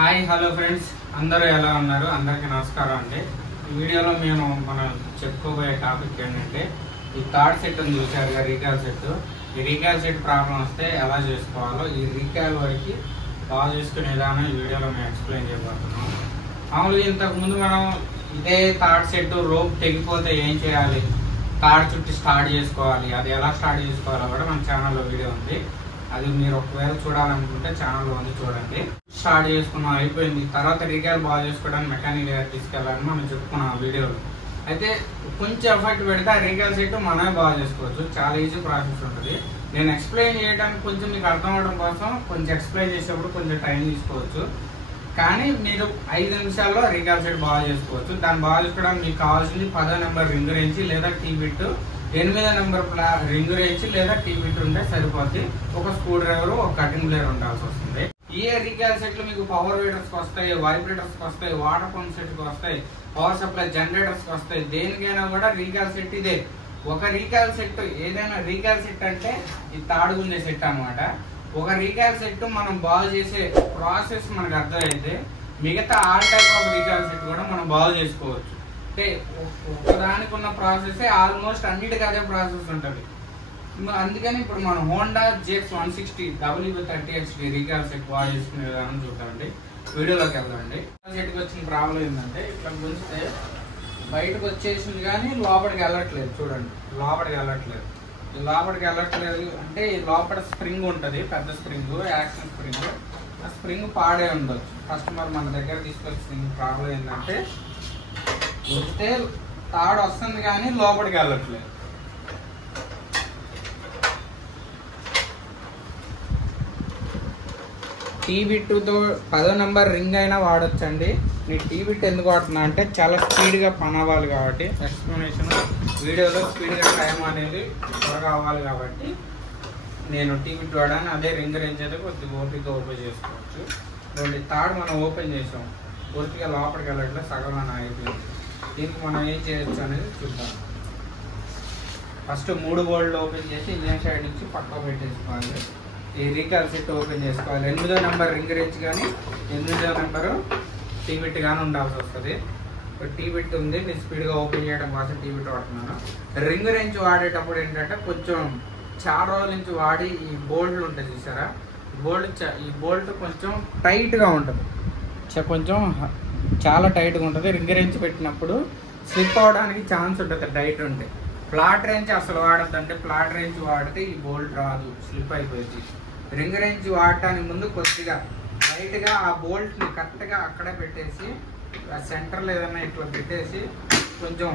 Hi hello friends, అందరూ ఎలా ఉన్నారు? అందరికీ నమస్కారం అండి. ఈ వీడియోలో మనం చెప్పుకోబోయే టాపిక్ ఏంటంటే, ఈ థర్డ్ సెట్ ఉంది చూసారుగా, రీకాల్ సెట్. ఈ రీకాల్ సెట్ ప్రాబ్లం వస్తే ఎలా చేసుకోవాలో, ఈ రీకాల్ వరకు బాగా చేసుకునే విధానం ఈ వీడియోలో మేము ఎక్స్ప్లెయిన్ చేయబోతున్నాం. మామూలుగా ఇంతకుముందు మనం ఇదే థర్డ్ సెట్ రోప్ తెగిపోతే ఏం చేయాలి, థర్డ్ చుట్టూ స్టార్ట్ చేసుకోవాలి, అది ఎలా స్టార్ట్ చేసుకోవాలో కూడా మన ఛానల్లో వీడియో ఉంది. అది మీరు ఒకవేళ చూడాలనుకుంటే ఛానల్లో ఉంది, చూడండి. స్టార్ట్ చేసుకున్నాం, అయిపోయింది. తర్వాత రీకాల్ బాగా చేసుకోవడానికి మెకానిక్ దగ్గర తీసుకెళ్ళాలని మనం చెప్పుకున్నాం వీడియోలో. అయితే కొంచెం ఎఫర్ట్ పెడితే ఆ రీకాల్ సెట్ మనమే బాగా చేసుకోవచ్చు. చాలా ఈజీ ప్రాసెస్ ఉంటుంది. నేను ఎక్స్ప్లెయిన్ చేయడానికి కొంచెం మీకు అర్థం అవడం కోసం కొంచెం ఎక్స్ప్లెయిన్ చేసేప్పుడు కొంచెం టైం తీసుకోవచ్చు. కానీ మీరు 5 నిమిషాల్లో రీకాల్ సెట్ బాగా చేసుకోవచ్చు. దాన్ని బాగా చేసుకోవడానికి మీకు కావాల్సింది 10వ నెంబర్ రింగ్ రేంజ్ లేదా టీ బిట్, 8వ నెంబర్ రింగ్ రేంజ్ లేదా టీ బిట్ ఉంటే సరిపోద్ది. ఒక స్క్రూ డ్రైవర్, ఒక కటింగ్ ప్లేయర్ ఉండాల్సి వస్తుంది. ఈ రీకాల్ సెట్లు మీకు పవర్ వీడర్స్ కి వస్తాయి, వైబ్రేటర్స్ కి వస్తాయి, వాటర్ పంప్ సెట్ కి వస్తాయి, పవర్ సప్లై జనరేటర్స్ కి వస్తాయి. దేనికైనా కూడా రీకాల్ సెట్ ఇదే. ఒక రీకాల్ సెట్, ఏదైనా రీకాల్ సెట్ అంటే ఈ తాడుగుండే సెట్ అన్నమాట. ఒక రీకాల్ సెట్ మనం బాగు చేసే ప్రాసెస్ మనకు అర్థమైతే మిగతా all type of recall set కూడా మనం బాగు చేసుకోవచ్చు. అంటే ఒకదానికి ఉన్న ప్రాసెస్ ఆల్మోస్ట్ అన్నిటికీ అదే ప్రాసెస్ ఉంటుంది. అందుకని ఇప్పుడు మనం హోండా జెక్స్ 160 WB30XD రీకాల్ సెట్ బాగు చేసుకునే విధానం చూద్దామండి. వీడియోలోకి వెళ్దామండి. సెట్కి వచ్చిన ప్రాబ్లం ఏంటంటే, ఇట్లా గుంజితే బయటకు వచ్చేసింది కానీ లోపలికి వెళ్ళట్లేదు. చూడండి, లోపలికి వెళ్ళట్లేదు. ఈ లోపలికి వెళ్ళట్లేదు అంటే ఈ లోపల స్ప్రింగ్ ఉంటుంది, పెద్ద స్ప్రింగ్, యాక్షన్ స్ప్రింగ్. ఆ స్ప్రింగ్ పాడే ఉండొచ్చు. కస్టమర్ మన దగ్గర తీసుకొచ్చిన ప్రాబ్లం ఏంటంటే, వస్తే తాడు వస్తుంది కానీ లోపలికి వెళ్ళట్లేదు. టీ బిట్తో 10వ నెంబర్ రింగ్ అయినా వాడొచ్చండి. నేను టీ బిట్ ఎందుకు వాడుతున్నా అంటే, చాలా స్పీడ్గా పని అవ్వాలి కాబట్టి, ఎక్స్ప్లెనేషన్ వీడియోలో స్పీడ్గా టైం అనేది త్వరగా అవ్వాలి కాబట్టి నేను టీ బిట్ వాడాను. అదే రింగ్ రేంజ్ అయితే కొద్దిగా ఓపిక ఓపెన్ చేసుకోవచ్చు. రెండు తాడు మనం ఓపెన్ చేసాం, పూర్తిగా లోపలికి వెళ్ళట్లేదు, సగం అయిపోయింది. దీనికి మనం ఏం చేయొచ్చు అనేది చూద్దాం. ఫస్ట్ 3 బోల్ట్ ఓపెన్ చేసి ఇంజన్ సైడ్ నుంచి పక్క పెట్టేసుకోవాలి. ఈ రీకాల్ సెట్ ఓపెన్ చేసుకోవాలి. 8వ నెంబర్ రింగ్ రేంజ్ కానీ 8వ నెంబరు టీ బిట్ కానీ ఉండాల్సి వస్తుంది. టీ బిట్ ఉంది, నేను స్పీడ్గా ఓపెన్ చేయడం కోసం టీ బిట్ వాడుతున్నాను. రింగ్ రేంజ్ వాడేటప్పుడు ఏంటంటే, కొంచెం చాలా రోజుల నుంచి వాడి ఈ బోల్ట్లు ఉంటుంది చూసారా, ఈ బోల్ట్ కొంచెం టైట్గా ఉంటుంది, కొంచెం చాలా టైట్గా ఉంటుంది. రింగ్ రేంజ్ పెట్టినప్పుడు స్లిప్ అవడానికి ఛాన్స్ ఉంటుంది టైట్ ఉంటే. ఫ్లాట్ రేంజ్ అసలు వాడద్దంటే, ఫ్లాట్ రేంజ్ వాడితే ఈ బోల్ట్ రాదు, స్లిప్ అయిపోయింది. రింగ్ రేంజ్ వాడటానికి ముందు కొద్దిగా లైట్గా ఆ బోల్ట్ని కరెక్ట్గా అక్కడే పెట్టేసి, ఆ సెంటర్లో ఏదన్నా ఇట్లా పెట్టేసి కొంచెం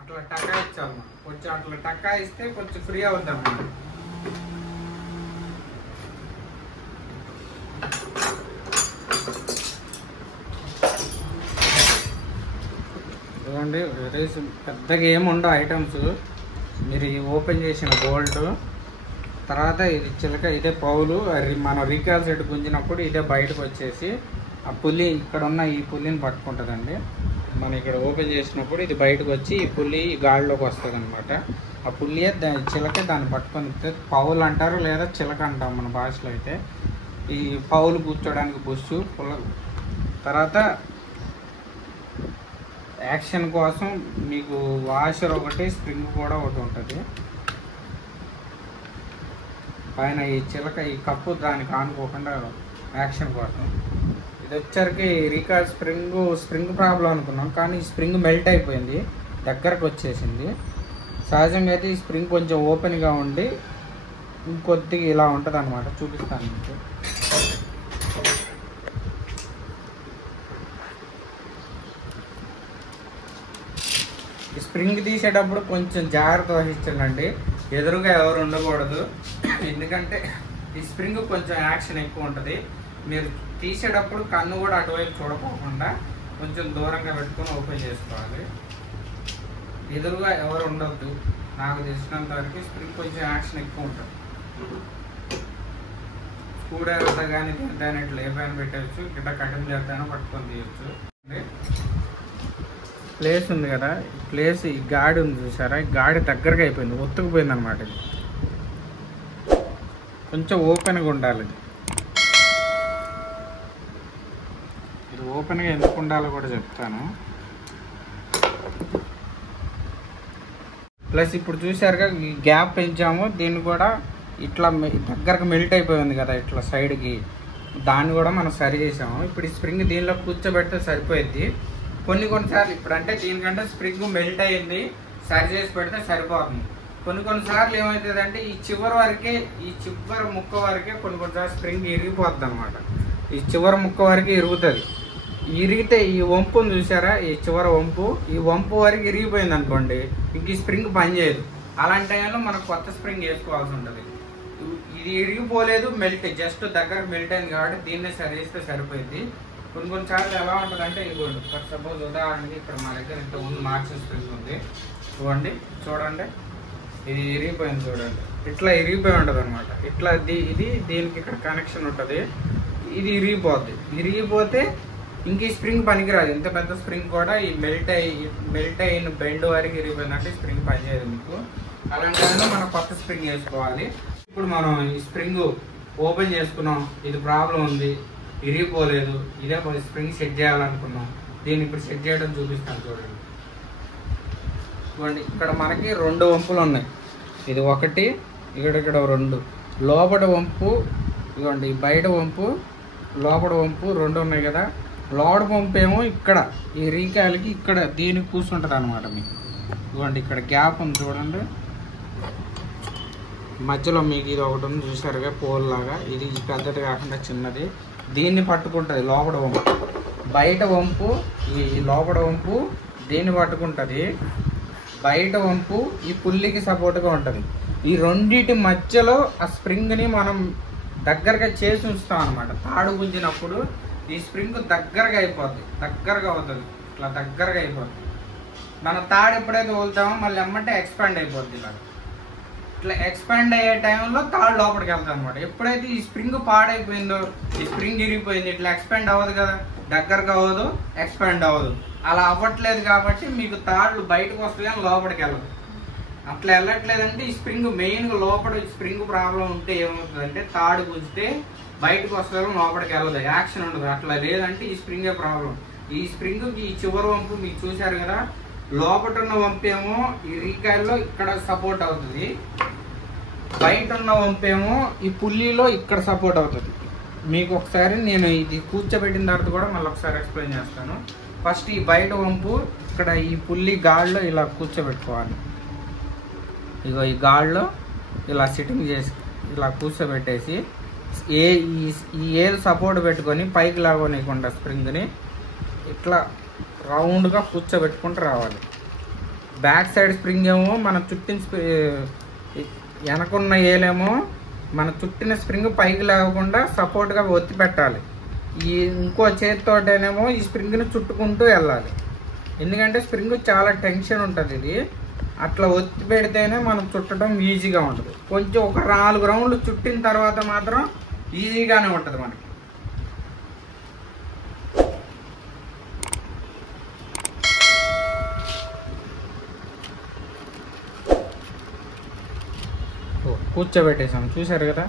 అట్లా టకాయించాలి. కొంచెం అట్లా టకాయిస్తే కొంచెం ఫ్రీ అవుద్ది అన్నమాట. చూడండి, పెద్దగా ఏముండవు ఐటమ్స్. మీరు ఓపెన్ చేసిన బోల్ట్ తర్వాత ఇది చిలక, ఇదే పౌలు. మనం రీకాల్ సెట్ గుంజినప్పుడు ఇదే బయటకు వచ్చేసి ఆ పుల్లి, ఇక్కడ ఉన్న ఈ పుల్లిని పట్టుకుంటుందండి. మనం ఇక్కడ ఓపెన్ చేసినప్పుడు ఇది బయటకు వచ్చి ఈ పుల్లి గాడిలోకి వస్తుంది అనమాట. ఆ పుల్లియే చిలక దాన్ని పట్టుకొని పౌలు అంటారు, లేదా చిలక అంటాం మన భాషలో అయితే. ఈ పౌలు కూర్చోడానికి బుష్ పుల్ల. తర్వాత యాక్షన్ కోసం మీకు వాషర్ ఒకటి, స్ప్రింగ్ కూడా ఒకటి ఉంటుంది పైన. ఈ చిలక, ఈ కప్పు దానికి ఆనుకోకుండా యాక్షన్ కోసం. ఇది వచ్చరికి రీకాల్ స్ప్రింగ్ ప్రాబ్లం అనుకున్నాం, కానీ ఈ స్ప్రింగ్ మెల్ట్ అయిపోయింది, దగ్గరకు వచ్చేసింది. సహజంగా అయితే ఈ స్ప్రింగ్ కొంచెం ఓపెన్గా ఉండి ఇంకొద్దిగా ఇలా ఉంటుంది అనమాట. చూపిస్తాను మీకు. ఈ స్ప్రింగ్ తీసేటప్పుడు కొంచెం జాగ్రత్త వహించండి, ఎదురుగా ఎవరు ఉండకూడదు. ఎందుకంటే ఈ స్ప్రింగ్ కొంచెం యాక్షన్ ఎక్కువ ఉంటుంది. మీరు తీసేటప్పుడు కన్ను కూడా అటువైపు చూడకోకుండా కొంచెం దూరంగా పెట్టుకొని ఓపెన్ చేసుకోవాలి. ఎదురుగా ఎవరు ఉండొద్దు. నాకు తెలిసినంత వరకు స్ప్రింగ్ కొంచెం యాక్షన్ ఎక్కువ ఉంటుంది. స్క్రూ డ్రైవర్తో కానీ దాన్ని ఇట్లా ఏ పైన పెట్టవచ్చు, ఇట్లా కటింగ్ చేద్దానో పట్టుకొని తీయచ్చు. ప్లేస్ ఉంది కదా, ఈ ప్లేస్, ఈ గాడి ఉంది చూసారా, ఈ గాడి దగ్గరగా అయిపోయింది, ఒత్తుకుపోయింది అనమాట. ఇది కొంచెం ఓపెన్గా ఉండాలి. ఓపెన్గా ఎందుకు ఉండాలో కూడా చెప్తాను. ప్లస్ ఇప్పుడు చూసారుగా ఈ గ్యాప్ పెంచాము, దీన్ని కూడా ఇట్లా దగ్గరకు మెల్ట్ అయిపోయింది కదా ఇట్లా సైడ్కి, దాన్ని కూడా మనం సరి చేసాము. ఇప్పుడు ఈ స్ప్రింగ్ దీనిలో కూర్చోబెడితే సరిపోయింది. కొన్నిసార్లు ఇప్పుడు అంటే దీనికంటే స్ప్రింగ్ మెల్ట్ అయింది, సరి చేసి పెడితే సరిపోతుంది. కొన్నిసార్లు ఏమవుతుంది అంటే ఈ చివరి ముక్క వరకే కొన్నిసార్లు స్ప్రింగ్ ఇరిగిపోతుంది అనమాట. ఈ చివరి ముక్క వరకు ఇరుగుతుంది. ఇరిగితే ఈ వంపు చూసారా, ఈ చివరి వంపు, ఈ వంపు వరకు ఇరిగిపోయింది అనుకోండి, ఇంక ఈ స్ప్రింగ్ పనిచేయదు. అలాంటి టైంలో మనకు కొత్త స్ప్రింగ్ వేసుకోవాల్సి ఉంటుంది. ఇది ఇరిగిపోలేదు, జస్ట్ దగ్గరకు మెల్ట్ అయింది కాబట్టి దీన్నే సరి చేస్తే సరిపోయింది. కొన్నిసార్లు ఎలా ఉంటుంది అంటే ఇవ్వండి, ఫర్ సపోజ్ ఉదాహరణకి ఇక్కడ మా దగ్గర ఇంత ముందు మార్చిన స్ప్రింగ్ ఉంది ఇవ్వండి, చూడండి ఇది ఇరిగిపోయింది చూడండి, ఇట్లా ఇరిగిపోయి ఉంటుంది అనమాట. ఇట్లా ఇది దీనికి ఇక్కడ కనెక్షన్ ఉంటుంది, ఇది ఇరిగిపోతే ఇంక ఈ స్ప్రింగ్ పనికిరాదు. ఇంత పెద్ద స్ప్రింగ్ కూడా ఈ మెల్ట్ అయిన బెండ్ వరకు ఇరిగిపోయిందంటే స్ప్రింగ్ పనిచేయదు మీకు. అలాంటి టైంలో మనం కొత్త స్ప్రింగ్ వేసుకోవాలి. ఇప్పుడు మనం ఈ స్ప్రింగ్ ఓపెన్ చేసుకున్నాం, ఇది ప్రాబ్లం ఉంది, ఇరిగిపోలేదు, ఇదే స్ప్రింగ్ సెట్ చేయాలనుకున్నాం. దీన్ని ఇప్పుడు సెట్ చేయడం చూపిస్తాను చూడండి. చూడండి ఇక్కడ మనకి 2 వంపులు ఉన్నాయి, ఇది ఒకటి, ఇక్కడ 2, లోపల వంపు ఇదిగోండి, బయట వంపు లోపల వంపు 2 ఉన్నాయి కదా. లోపల వంపు ఏమో ఇక్కడ ఈ రీకాయలకి ఇక్కడ దీనికి కూర్చుంటుంది అనమాట మీకు. ఇదిగోండి ఇక్కడ గ్యాప్ ఉంది చూడండి, మధ్యలో మీకు ఇది ఒకటి ఉంది చూసారుగా పోల్ లాగా, ఇది పెద్దది కాకుండా చిన్నది, దీన్ని పట్టుకుంటుంది లోపల వంపు. బయట వంపు ఈ లోపల వంపు దీన్ని పట్టుకుంటుంది, బయట వంపు ఈ పుల్లికి సపోర్ట్గా ఉంటుంది. ఈ రెండింటి మధ్యలో ఆ స్ప్రింగ్ని మనం దగ్గరగా చేసి ఉంచుతాం అనమాట. తాడు గుంజినప్పుడు ఈ స్ప్రింగ్ దగ్గరగా అవుతుంది, ఇట్లా దగ్గరగా అయిపోద్ది. మన తాడు ఎప్పుడైతే వదులుతామో మళ్ళీ ఎమ్మంటే ఎక్స్పాండ్ అయిపోద్ది. ఇట్లా ఎక్స్పాండ్ అయ్యే టైంలో తాడు లోపలికి వెళ్తాం అనమాట. ఎప్పుడైతే ఈ స్ప్రింగ్ పాడైపోయిందో, ఈ స్ప్రింగ్ ఇరిగిపోయింది, ఇట్లా ఎక్స్పాండ్ అవ్వదు కదా, దగ్గరగా అవ్వదు, ఎక్స్పాండ్ అవ్వదు. అలా అవ్వట్లేదు కాబట్టి మీకు తాళ్ళు బయటకు వస్తాయి కానీ లోపలికి వెళ్ళదు. అట్లా వెళ్ళట్లేదంటే ఈ స్ప్రింగ్ మెయిన్గా లోపల స్ప్రింగ్ ప్రాబ్లం ఉంటే ఏమవుతుందంటే తాడు గుంజితే బయటకు వస్తారు, లోపలికి వెళ్ళదు, యాక్షన్ ఉండదు. అట్లా లేదంటే ఈ స్ప్రింగే ప్రాబ్లం. ఈ స్ప్రింగ్కి ఈ చివరి వంపు మీకు చూశారు కదా, లోపల ఉన్న వంపు ఏమో ఈ రీకాయల్లో ఇక్కడ సపోర్ట్ అవుతుంది, బయట ఉన్న వంపు ఏమో ఈ పుల్లీలో ఇక్కడ సపోర్ట్ అవుతుంది. మీకు ఒకసారి నేను ఇది కూర్చోబెట్టిన తర్వాత కూడా మళ్ళీ ఒకసారి ఎక్స్ప్లెయిన్ చేస్తాను. ఫస్ట్ ఈ బయట వంపు ఇక్కడ ఈ పుల్లి గాల్లో ఇలా కూర్చోబెట్టుకోవాలి. ఇగో ఈ గాల్లో ఇలా సిట్టింగ్ చేసి ఇలా కూర్చోబెట్టేసి ఈ ఏలు సపోర్ట్ పెట్టుకొని పైకి లాగోనికుండా స్ప్రింగ్ని ఇట్లా రౌండ్గా కూర్చోబెట్టుకుంటూ రావాలి. బ్యాక్ సైడ్ స్ప్రింగ్ ఏమో మన చుట్టిన వెనకున్న ఏలేమో మన చుట్టిన స్ప్రింగ్ పైకి లాగకుండా సపోర్ట్గా ఒత్తి పెట్టాలి. ఈ ఇంకో చేతితోటేనేమో ఈ స్ప్రింగ్ని చుట్టుకుంటూ వెళ్ళాలి. ఎందుకంటే స్ప్రింగ్ చాలా టెన్షన్ ఉంటుంది, ఇది అట్లా ఒత్తి పెడితేనే మనం చుట్టడం ఈజీగా ఉంటుంది. కొంచెం ఒక 4 రౌండ్లు చుట్టిన తర్వాత మాత్రం ఈజీగానే ఉంటుంది మనకి. కూర్చోబెట్టేసాం చూసారు కదా,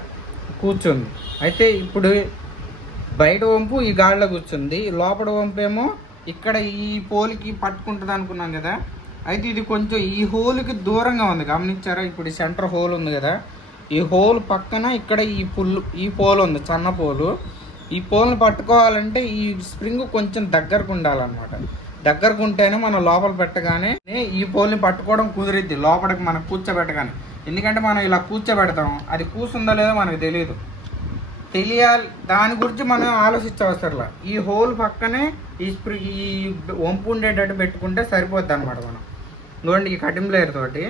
కూర్చుంది. అయితే ఇప్పుడు బయట వంపు ఈ గాడిలో కూర్చుంది, లోపల వంపు ఏమో ఇక్కడ ఈ పోల్కి పట్టుకుంటుంది అనుకున్నాం కదా. అయితే ఇది కొంచెం ఈ హోల్కి దూరంగా ఉంది, గమనించారా? ఇప్పుడు సెంటర్ హోల్ ఉంది కదా, ఈ హోల్ పక్కన ఇక్కడ ఈ పోల్ ఉంది, సన్న పోలు. ఈ పోల్ని పట్టుకోవాలంటే ఈ స్ప్రింగ్ కొంచెం దగ్గరకు ఉండాలన్నమాట. దగ్గరకు ఉంటేనే మనం లోపల పెట్టగానే ఈ పోల్ని పట్టుకోవడం కుదిరిద్ది లోపలికి మనం కూర్చోబెట్టగానే. ఎందుకంటే మనం ఇలా కూర్చోబెడతాం, అది కూర్చుందో లేదో మనకు తెలియాలి, దాని గురించి మనం ఆలోచించవసరంలా. ఈ హోల్ పక్కనే ఈ వంపు ఉండేటట్టు పెట్టుకుంటే సరిపోద్ది అనమాట. మనం చూడండి ఈ కటింగ్ ప్లేయర్ తోటి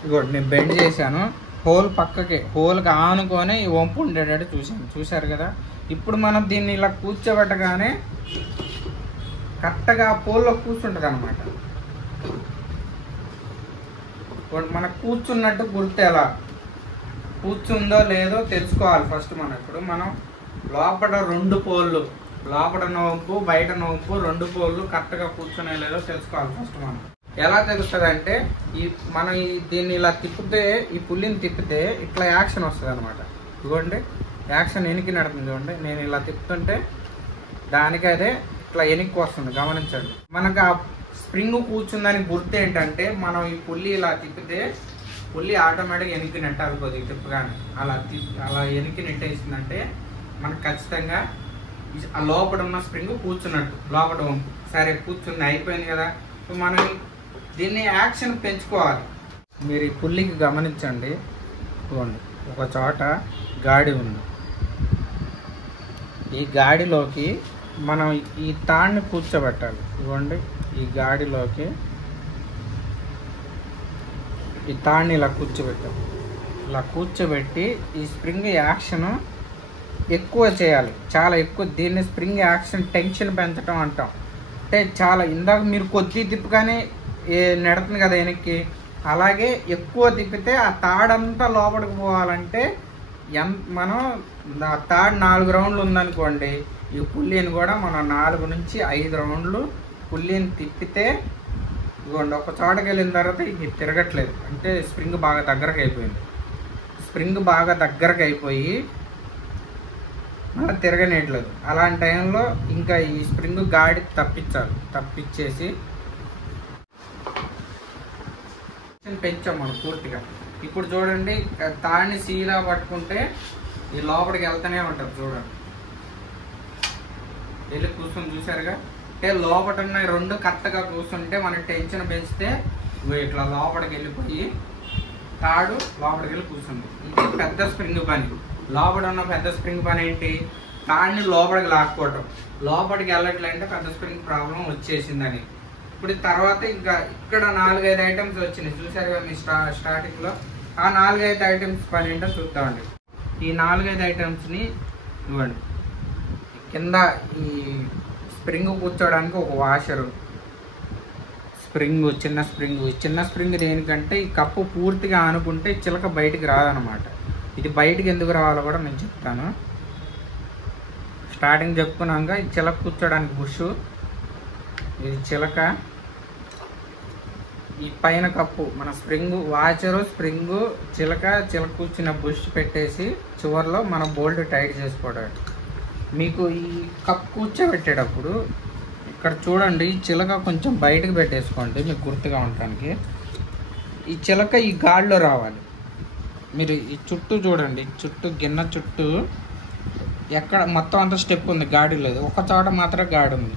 ఇదిగోండి నేను బెండ్ చేశాను, హోల్ పక్కకి హోల్కి ఆనుకొని ఈ వంపు ఉండేటట్టు చూశారు కదా. ఇప్పుడు మనం దీన్ని ఇలా కూర్చోబెట్టగానే కరెక్ట్గా పోల్లో కూర్చుంటుంది అనమాట. మనకు కూర్చున్నట్టు గుర్తు ఎలా కూర్చుందో లేదో తెలుసుకోవాలి ఫస్ట్. మనం లోపల 2 పోళ్ళు, లోపల వంపు బయట వంపు 2 పోళ్ళు కరెక్ట్గా కూర్చునే లేదో తెలుసుకోవాలి ఫస్ట్. మనం ఎలా తెలుస్తుంది అంటే మనం దీన్ని ఇలా తిప్పితే, ఈ పుల్లిని తిప్పితే ఇట్లా యాక్షన్ వస్తుంది అనమాట. ఇదిగోండి యాక్షన్ వెనక్కి నడుతుంది చూడండి. నేను ఇలా తిప్పుతుంటే దానికి అదే ఇట్లా వెనక్కి వస్తుంది, గమనించండి. మనకు ఆ స్ప్రింగ్ కూర్చుందని గుర్తు ఏంటంటే, మనం ఈ పుల్లి ఇలా తిప్పితే పుల్లి ఆటోమేటిక్గా వెనక్కి నెట్టాలి. కొద్దిగా తిప్పగానే అలా వెనక్కి నెట్టేసిందంటే మనకు ఖచ్చితంగా ఆ లోపల ఉన్న స్ప్రింగ్ కూర్చున్నట్టు. లోపల సరే కూర్చుంది, అయిపోయింది కదా. సో మనం దీన్ని యాక్షన్ పెంచుకోవాలి. మీరు ఈ పుల్లికి గమనించండి, చూడండి ఒక చోట గాడి ఉంది. ఈ గాడిలోకి మనం ఈ తాడుని కూర్చోబెట్టాలి. ఇవ్వండి, ఈ గాడిలోకి ఈ తాడుని ఇలా కూర్చోబెట్టాం. ఇలా కూర్చోబెట్టి ఈ స్ప్రింగ్ యాక్షన్ ఎక్కువ చేయాలి, చాలా ఎక్కువ. దీన్ని స్ప్రింగ్ యాక్షన్ టెన్షన్ పెంచడం అంటాం. అంటే చాలా ఇందాక మీరు కొద్ది తిప్పుగానే నెడుతుంది కదా వెనక్కి, అలాగే ఎక్కువ తిప్పితే ఆ తాడంతా లోపలికి పోవాలంటే మనం ఆ తాడు 4 రౌండ్లు ఉందనుకోండి, ఈ పుల్లీని కూడా మనం 4 నుంచి 5 రౌండ్లు పుల్లీని తిప్పితే ఇవ్వండి, ఒక చోటకి వెళ్ళిన తర్వాత ఇది తిరగట్లేదు అంటే స్ప్రింగ్ బాగా దగ్గరకు అయిపోయింది. స్ప్రింగ్ బాగా దగ్గరకు అయిపోయి మళ్ళీ తిరగనేయట్లేదు. అలాంటి టైంలో ఇంకా ఈ స్ప్రింగ్ గాడి తప్పించాలి. తప్పించేసి పెంచాం మనం పూర్తిగా. ఇప్పుడు చూడండి, తాడిని సీలా పట్టుకుంటే ఈ లోపలికి వెళ్తూనే ఉంటుంది. చూడండి, వెళ్ళి కూర్చొని చూసారుగా. అంటే లోపల ఉన్న 2 కరెక్ట్గా కూర్చుంటే మన టెన్షన్ పెంచితే ఇట్లా లోపలికి వెళ్ళిపోయి తాడు లోపలికి వెళ్ళి కూర్చుంది. ఇది పెద్ద స్ప్రింగ్ పని. లోపల ఉన్న పెద్ద స్ప్రింగ్ పని ఏంటి? తాడిని లోపలికి లాక్కోవటం. లోపలికి వెళ్ళట్లంటే పెద్ద స్ప్రింగ్ ప్రాబ్లం వచ్చేసిందని. ఇప్పుడు తర్వాత ఇంకా ఇక్కడ 4-5 ఐటమ్స్ వచ్చినాయి చూసారు కదా మీ స్టార్టింగ్లో. ఆ 4-5 ఐటమ్స్ పని ఏంటో చూద్దామండి. ఈ 4-5 ఐటమ్స్ని ఇవ్వండి. కింద ఈ స్ప్రింగ్ కూర్చోవడానికి ఒక వాషరు, చిన్న స్ప్రింగ్ దేనికంటే ఈ కప్పు పూర్తిగా ఆనుకుంటే చిలక బయటికి రాదనమాట. ఇది బయటికి ఎందుకు రావాలో కూడా నేను చెప్తాను. స్టార్టింగ్ చెప్పుకున్నాక ఈ చిలక కూర్చోడానికి బుష్, ఇది చిలక, ఈ పైన కప్పు మన స్ప్రింగ్ వాచరు, స్ప్రింగు, చిలక కూర్చున్న బుష్ పెట్టేసి చివరిలో మన బోల్ట్ టైట్ చేసుకోవడం. మీకు ఈ కప్ కూర్చోబెట్టేటప్పుడు ఇక్కడ చూడండి, ఈ చిలక కొంచెం బయటకు పెట్టేసుకోండి మీకు గుర్తుగా ఉండటానికి. ఈ చిలక ఈ గాడిలో రావాలి. మీరు ఈ చుట్టూ చూడండి, చుట్టూ గిన్నె చుట్టూ ఎక్కడ మొత్తం అంతా స్టెప్ ఉంది, గాడి లేదు. ఒక చోట మాత్రం గాడి ఉంది.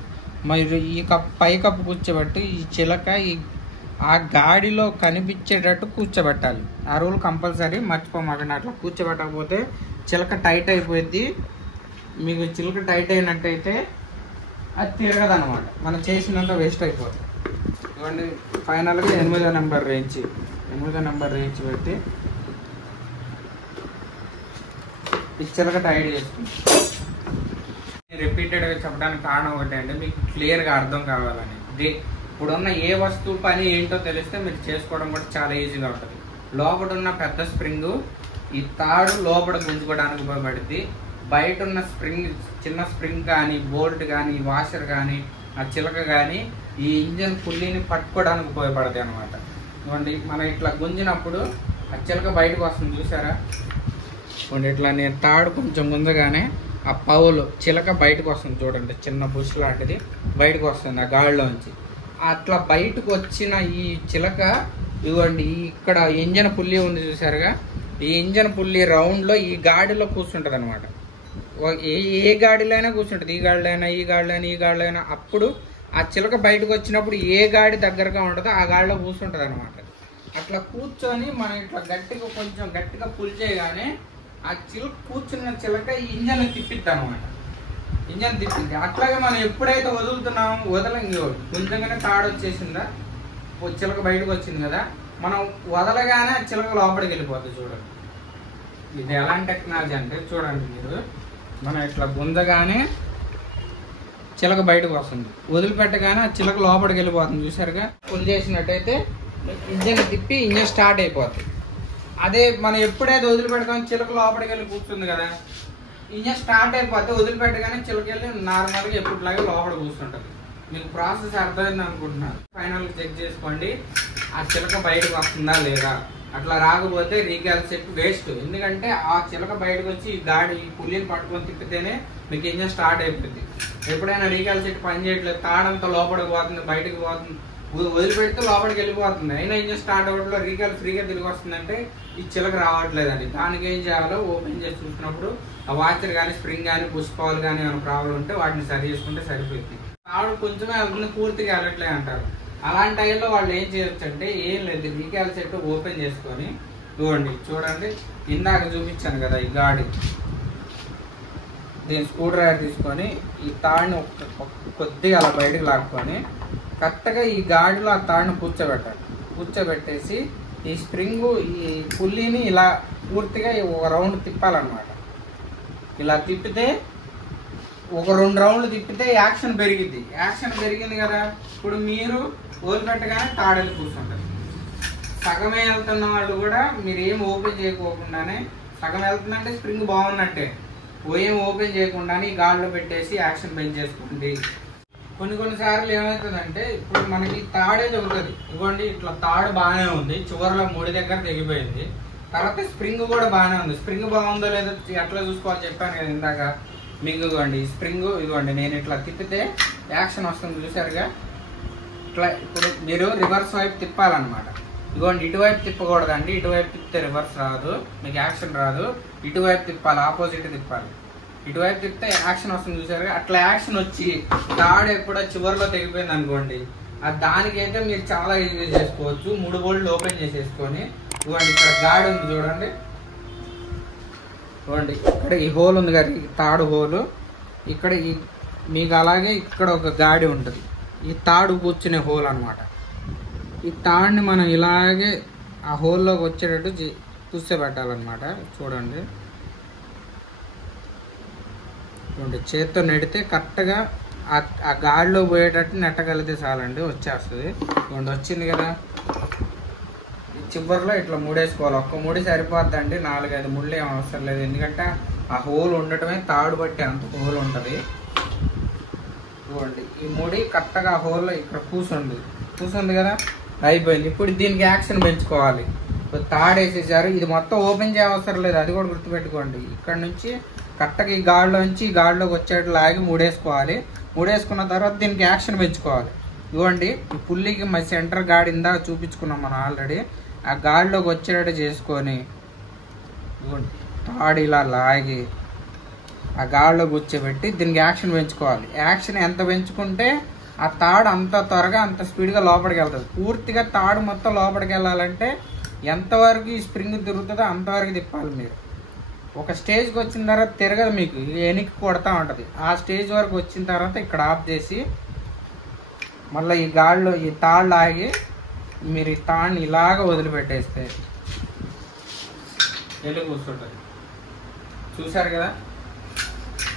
మరి ఈ పై కప్పు కూర్చోబెట్టి ఈ చిలక ఆ గాడిలో కనిపించేటట్టు కూర్చోబెట్టాలి. ఆ రూల్ కంపల్సరీ మర్చిపోమాకండి. అట్లా కూర్చోబెట్టకపోతే చిలక టైట్ అయిపోయింది. మీకు చిలక టైట్ అయినట్టయితే అది తిరగదనమాట, మనం చేసినంత వేస్ట్ అయిపోతుంది. ఇవ్వండి, ఫైనల్గా 8వ నెంబర్ రేంజ్ పెట్టి ఈ చిలక టైట్ చేసుకుంటాం. రిపీటెడ్గా చెప్పడానికి కారణం ఒకటి అంటే మీకు క్లియర్గా అర్థం కావాలని. ఇప్పుడున్న ఏ వస్తువు పని ఏంటో తెలిస్తే మీరు చేసుకోవడం కూడా చాలా ఈజీగా ఉంటుంది. లోపల ఉన్న పెద్ద స్ప్రింగ్ ఈ తాడు లోపల గుంజుకోవడానికి ఉపయోగపడుతుంది. బయట ఉన్న స్ప్రింగ్, చిన్న స్ప్రింగ్ కానీ, బోల్ట్ కానీ, వాషర్ కానీ, ఆ చిలక కానీ ఈ ఇంజన్ పుల్లీని పట్టుకోవడానికి ఉపయోగపడుతుంది అనమాట. ఇవ్వండి, మనం ఇట్లా గుంజినప్పుడు ఆ చిలక బయటకు వస్తుంది చూసారా. ఇవ్వండి, ఇట్లా నేను తాడు కొంచెం గుంజగానే ఆ పౌలు చిలక బయటకు వస్తుంది చూడండి. చిన్న బుష్ లాంటిది బయటకు వస్తుంది ఆ గాడిలోంచి. అట్లా బయటకు వచ్చిన ఈ చిలక ఇవ్వండి, ఇక్కడ ఇంజన్ పుల్లి ఉంది చూసారుగా. ఈ ఇంజన్ పుల్లి రౌండ్లో ఈ గాడిలో కూర్చుంటుంది అనమాట. ఏ గాడిలో అయినా కూర్చుంటుంది, ఈ గాడిలో అయినా. అప్పుడు ఆ చిలక బయటకు వచ్చినప్పుడు ఏ గాడి దగ్గరగా ఉంటుందో ఆ గాడిలో కూర్చుంటుంది అనమాట. అట్లా కూర్చొని మనం ఇట్లా కొంచెం గట్టిగా పుల్ చేయగానే ఆ కూర్చున్న చిలక ఈ ఇంజన్ తిప్పిద్ది అనమాట. ఇంజన్ తిప్పింది. అట్లాగే మనం ఎప్పుడైతే వదులుతున్నామో కొంచెంగానే తాడు వచ్చేసిందా, చిలక బయటకు వచ్చింది కదా, మనం వదలగానే ఆ చిలక లోపలికి వెళ్ళిపోతుంది. చూడండి, ఇది ఎలాంటి టెక్నాలజీ అంటే చూడండి మీరు, మనం ఇట్లా గుంజగానే చిలక బయటకు వస్తుంది, వదిలిపెట్టగానే ఆ చిలక లోపలికి వెళ్ళిపోతుంది చూసారుగా. పుల్ చేసినట్టయితే ఇంజన్ తిప్పి ఇంజన్ స్టార్ట్ అయిపోతుంది. అదే మనం ఎప్పుడైతే వదిలిపెడతామో చిలక లోపలికి వెళ్ళి కూర్చుంది కదా, ఇంజన్ స్టార్ట్ అయిపోతే వదిలిపెట్టగానే చిలక వెళ్ళి నార్మల్గా ఎప్పటిలాగే లోపల కూర్చుంటుంది. మీకు ప్రాసెస్ అర్థమైంది అనుకుంటున్నాను. ఫైనల్ చెక్ చేసుకోండి, ఆ చిలక బయటకు వస్తుందా లేదా అట్లా రాకపోతే రీకాల్ సెట్ వేస్ట్. ఎందుకంటే ఆ చిలక బయటకు వచ్చి ఈ గాడి ఈ పుల్లిని పట్టుకొని తిప్పితేనే మీకు ఇంజన్ స్టార్ట్ అయిపోతుంది. ఎప్పుడైనా రీకాల్ సెట్ పని చేయట్లేదు, తాడంతా లోపలికి పోతుంది, బయటకు పోతుంది, వదిలిపెడితే లోపలికి వెళ్ళిపోతుంది, అయినా ఇంజన్ స్టార్ట్ అవ్వడంలో రీకాల్ ఫ్రీగా తిరిగి వస్తుందంటే ఈ చిలక రావట్లేదండి. దానికి ఏం చేయాలో ఓపెన్ చేసి చూసినప్పుడు ఆ వాచర్ కానీ స్ప్రింగ్ కానీ పుష్పాలు కానీ ఏమైనా ప్రాబ్లం ఉంటే వాటిని సరి చేసుకుంటే సరిపోతుంది. తాడు కొంచెమే వెళ్తుంది, పూర్తిగా వెళ్ళట్లే అంటారు. అలాంటి టైంలో వాళ్ళు ఏం చేయొచ్చు అంటే ఏం లేదు, రీకాల్ సెట్ ఓపెన్ చేసుకొని ఇవ్వండి. చూడండి, ఇందాక చూపించాను కదా ఈ గాడి, దీని స్క్రూ డ్రైవర్ తీసుకొని ఈ తాడుని కొద్దిగా అలా బయటకు లాక్కొని కరెక్ట్గా ఈ గాడిలో ఆ తాడుని కూర్చోబెట్టాలి. కూర్చోబెట్టేసి ఈ స్ప్రింగ్ ఈ పుల్లిని ఇలా పూర్తిగా ఒక రౌండ్ తిప్పాలన్నమాట. ఇలా తిప్పితే ఒక 2 రౌండ్లు తిప్పితే యాక్షన్ పెరిగిద్ది. యాక్షన్ పెరిగింది కదా, ఇప్పుడు మీరు వదిలిపెట్టగానే తాడెళ్ళి కూర్చుంటారు. సగమే వెళ్తున్న వాళ్ళు కూడా మీరు ఏం ఓపెన్ చేయకోకుండానే, సగం వెళ్తుందంటే స్ప్రింగ్ బాగున్నట్టే, ఏం ఓపెన్ చేయకుండానే ఈ గాల్లో పెట్టేసి యాక్షన్ పెంచేసుకోండి. కొన్నిసార్లు ఏమవుతుందంటే ఇప్పుడు మనకి తాడే దొరుకుతుంది. ఇవ్వండి, ఇట్లా తాడు బాగానే ఉంది, చివరిలో ముడి దగ్గర తెగిపోయింది. తర్వాత స్ప్రింగ్ కూడా బాగానే ఉంది. స్ప్రింగ్ బాగుందో లేదో ఎట్లా చూసుకోవాలి చెప్పాను కదా ఇందాక మీకు. ఇవ్వండి స్ప్రింగ్, ఇవ్వండి నేను ఇట్లా తిప్పితే యాక్షన్ వస్తుంది చూసారుగా. ఇట్లా ఇప్పుడు మీరు రివర్స్ వైపు తిప్పాలన్నమాట. ఇదిగోండి, ఇటువైపు తిప్పకూడదండి, ఇటువైపు తిప్పితే రివర్స్ రాదు, మీకు యాక్షన్ రాదు. ఇటువైపు తిప్పాలి, ఆపోజిట్ తిప్పాలి. ఇటువైపు తిప్పితే యాక్షన్ వస్తుంది చూసారుగా. అట్లా యాక్షన్ వచ్చి తాడు ఎప్పుడో చివరిలో తెగిపోయింది అనుకోండి, దానికైతే మీరు చాలా ఈజీగా చేసుకోవచ్చు. 3 బోల్ట్లు ఓపెన్ చేసేసుకొని ఇవ్వండి, ఇక్కడ గాడి ఉంది చూడండి, ఇవ్వండి ఇక్కడ ఈ హోల్ ఉంది కదా, తాడు హోలు ఇక్కడ మీకు, అలాగే ఇక్కడ ఒక గాడి ఉంటుంది, ఈ తాడు కూర్చునే హోల్ అన్నమాట. ఈ తాడుని మనం ఇలాగే ఆ హోల్లోకి వచ్చేటట్టు కూర్చోబెట్టాలన్నమాట. చూడండి, చేత్తో నెడితే కరెక్ట్గా ఆ గాడిలో పోయేటట్టు నెట్టగలిగితే చాలండి, వచ్చేస్తుంది. వచ్చింది కదా, చివరిలో ఇట్లా ముడేసుకోవాలి. ఒక్క ముడి సరిపోద్దండి, 4-5 ముళ్ళు ఏం అవసరం లేదు. ఎందుకంటే ఆ హోల్ ఉండటమే తాడు బట్టి అంత హోల్ ఉంటుంది. చూడండి, ఈ ముడి కరెక్ట్గా ఆ హోల్లో ఇక్కడ కూర్చుంది కదా, అయిపోయింది. ఇప్పుడు దీనికి యాక్షన్ పెంచుకోవాలి. తాడు వేసేసారు, ఇది మొత్తం ఓపెన్ చేయవసరం లేదు, అది కూడా గుర్తుపెట్టుకోండి. ఇక్కడ నుంచి కరెక్ట్గా ఈ గాడిలోంచి ఈ గాడిలోకి వచ్చేట్టు లాగి ముడేసుకోవాలి. ముడేసుకున్న తర్వాత దీనికి యాక్షన్ పెంచుకోవాలి. ఇవ్వండి, ఈ పుల్లికి మన సెంటర్ గాడి ఇందాక చూపించుకున్నాం మనం ఆల్రెడీ. ఆ గాడిలోకి వచ్చేటట్టు చేసుకొని ఇవ్వండి, తాడు ఇలా లాగి ఆ గాడిలో కూర్చోబెట్టి దీనికి యాక్షన్ పెంచుకోవాలి. యాక్షన్ ఎంత పెంచుకుంటే ఆ తాడు అంత త్వరగా అంత స్పీడ్గా లోపలికి వెళ్తుంది. పూర్తిగా తాడు మొత్తం లోపలికి వెళ్ళాలంటే ఎంతవరకు ఈ స్ప్రింగ్ తిరుగుతుందో అంతవరకు తిప్పాలి మీరు. ఒక స్టేజ్కి వచ్చిన తర్వాత తిరగదు, మీకు వెనక్కి కొడతా ఉంటుంది. ఆ స్టేజ్ వరకు వచ్చిన తర్వాత ఇక్కడ ఆఫ్ చేసి మళ్ళీ ఈ గాడిలో ఈ తాళ్ళు ఆగి మీరు ఈ తాడుని ఇలాగ వదిలిపెట్టేస్తే వెళ్ళి కూర్చుంటుంది. చూసారు కదా,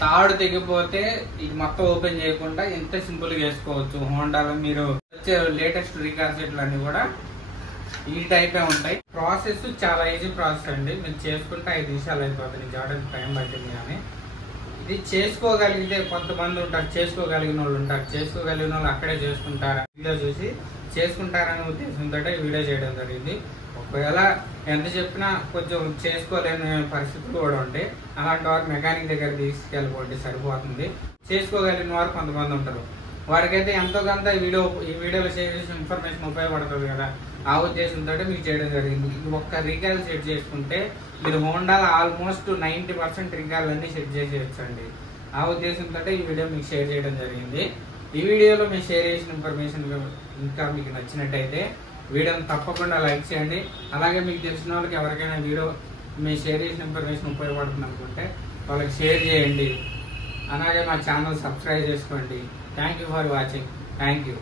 తాడు తెగిపోతే ఇది మొత్తం ఓపెన్ చేయకుండా ఎంత సింపుల్గా వేసుకోవచ్చు. హోండాలో మీరు వచ్చే లేటెస్ట్ రీకాల్ సెట్లు అన్నీ కూడా ఈ టైపే ఉంటాయి. ప్రాసెస్ చాలా ఈజీ ప్రాసెస్ అండి, మీరు చేసుకుంటే 5 నిమిషాలు అయిపోతుంది. చేయడానికి టైం పట్టింది, కానీ ఇది చేసుకోగలిగితే కొంతమంది ఉంటారు, చేసుకోగలిగిన వాళ్ళు ఉంటారు. చేసుకోగలిగిన వాళ్ళు అక్కడే చేసుకుంటారు, వీడియో చూసి చేసుకుంటారనే ఉద్దేశంతో వీడియో చేయడం జరిగింది. ఒకవేళ ఎంత చెప్పినా కొంచెం చేసుకోలేని పరిస్థితులు కూడా ఉంటాయి. అలాంటి వారు మెకానిక్ దగ్గర తీసుకెళ్ళిపోండి, సరిపోతుంది. చేసుకోగలిగిన వారు కొంతమంది ఉంటారు, వారికైతే ఎంతో కొంత ఈ వీడియోలో షేర్ చేసిన ఇన్ఫర్మేషన్ ఉపయోగపడుతుంది కదా, ఆ ఉద్దేశంతో మీకు చేయడం జరిగింది. ఇది ఒక్క రీకాల్ సెట్ చేసుకుంటే మీరు హోండాలో ఆల్మోస్ట్ 90% రీకాల్ అన్ని సెట్ చేసేయచ్చండి. ఆ ఉద్దేశంతో ఈ వీడియో మీకు షేర్ చేయడం జరిగింది. ఈ వీడియోలో మీరు షేర్ చేసిన ఇన్ఫర్మేషన్ ఇంకా మీకు నచ్చినట్టయితే వీడియోని తప్పకుండా లైక్ చేయండి. అలాగే మీకు తెలిసిన వాళ్ళకి ఎవరికైనా వీడియో మీరు షేర్ చేసిన ఇన్ఫర్మేషన్ ఉపయోగపడుతుంది అనుకుంటే వాళ్ళకి షేర్ చేయండి. అలాగే మా ఛానల్ సబ్స్క్రైబ్ చేసుకోండి. Thank you for watching. Thank you.